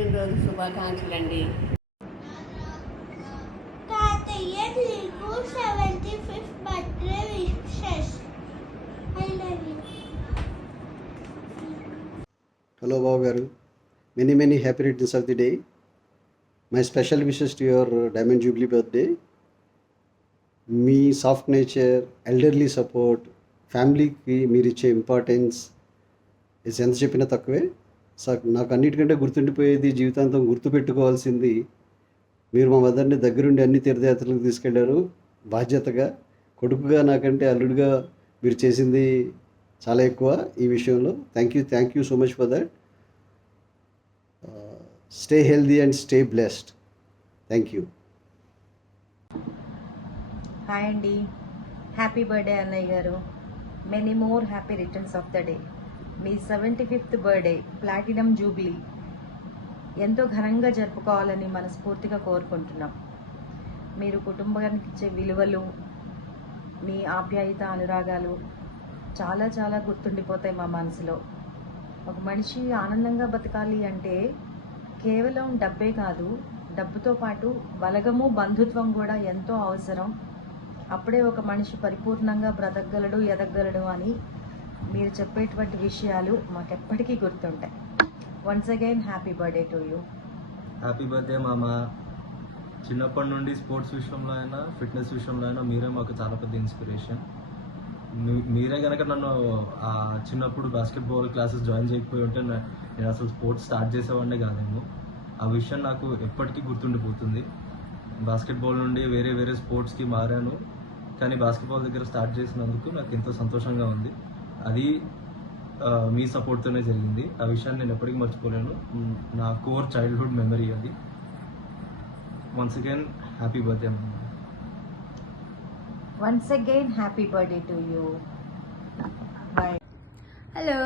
పుట్టినరోజు శుభాకాంక్షలు అండి. తాతయ్య నీకు 75th birthday wishes. I love you. Hello, Babu Garu. Many happy returns of the day. My special wishes to your Diamond Jubilee birthday. Me soft nature, elderly support, ఫ్యామిలీకి మీరు ఇచ్చే importance ఎంత చెప్పినా తక్కువే. నాకు అన్నిటికంటే గుర్తుండిపోయేది, జీవితాంతం గుర్తుపెట్టుకోవాల్సింది, మీరు మా మదర్ని దగ్గరుండి అన్ని తీర్థయాత్రలకు తీసుకెళ్లారు. బాధ్యతగా కొడుకుగా నాకంటే అల్లుడిగా మీరు చేసింది చాలా ఎక్కువ ఈ విషయంలో. Thank you so much for that. Stay healthy and stay blessed. Thank you. Hi అండి, హ్యాపీ బర్త్డే అన్నయ్య గారు. Many more happy returns of the day. Me 75th birthday platinum Jubilee ఎంతో ఘనంగా జరుపుకోవాలని మనస్ఫూర్తిగా కోరుకుంటున్నాం. మీరు కుటుంబానికి ఇచ్చే విలువలు, మీ ఆప్యాయత, అనురాగాలు చాలా చాలా గుర్తుండిపోతాయి మా మనసులో. ఒక మనిషి ఆనందంగా బతకాలి అంటే కేవలం డబ్బే కాదు, డబ్బుతో పాటు బలగము, బంధుత్వం కూడా ఎంతో అవసరం. అప్పుడే ఒక మనిషి పరిపూర్ణంగా బ్రతకగలడు, ఎదగగలడు అని మీరు చెప్పేటువంటి విషయాలు మాకెప్పటికీ గుర్తుంటాయి. Once again happy birthday to you. Happy birthday మామ. చిన్నప్పటి నుండి స్పోర్ట్స్ విషయంలో అయినా, ఫిట్నెస్ విషయంలో అయినా మీరే మాకు చాలా పెద్ద ఇన్స్పిరేషన్. మీరే కనుక నన్ను చిన్నప్పుడు బాస్కెట్బాల్ క్లాసెస్ జాయిన్ చేయకపోయి ఉంటే నేను అసలు స్పోర్ట్స్ స్టార్ట్ చేసేవాడినే కాదేమో. ఆ విషయం నాకు ఎప్పటికీ గుర్తుండిపోతుంది. బాస్కెట్బాల్ నుండి వేరే స్పోర్ట్స్కి మారాను, కానీ బాస్కెట్బాల్ దగ్గర స్టార్ట్ చేసినందుకు నాకు ఎంతో సంతోషంగా ఉంది. అది మీ సపోర్ట్తోనే జరిగింది. ఆ విషయాన్ని నేను ఎప్పటికీ మర్చిపోలేను. నా కోర్ చైల్డ్హుడ్ మెమరీ అది. Once again happy birthday. Once again, happy birthday to you. Bye. Hello,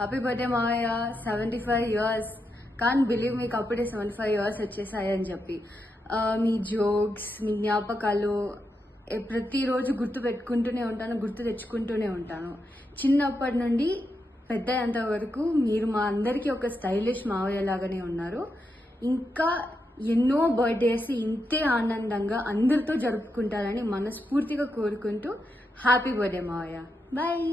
happy birthday Maya, 75 years. Can't believe మీకు అప్పుడే 75 years వచ్చేసాయని చెప్పి. మీ జోక్స్, మీ జ్ఞాపకాలు ప్రతిరోజు గుర్తు పెట్టుకుంటూనే ఉంటాను, గుర్తు తెచ్చుకుంటూనే ఉంటాను. చిన్నప్పటి నుండి పెద్ద అయ్యేంత వరకు మీరు మా అందరికీ ఒక స్టైలిష్ మావయ్య లాగానే ఉన్నారు. ఇంకా ఎన్నో బర్త్డేస్ ఇంతే ఆనందంగా అందరితో జరుపుకుంటారని మనస్ఫూర్తిగా కోరుకుంటూ హ్యాపీ బర్త్డే మావయ్య. బాయ్.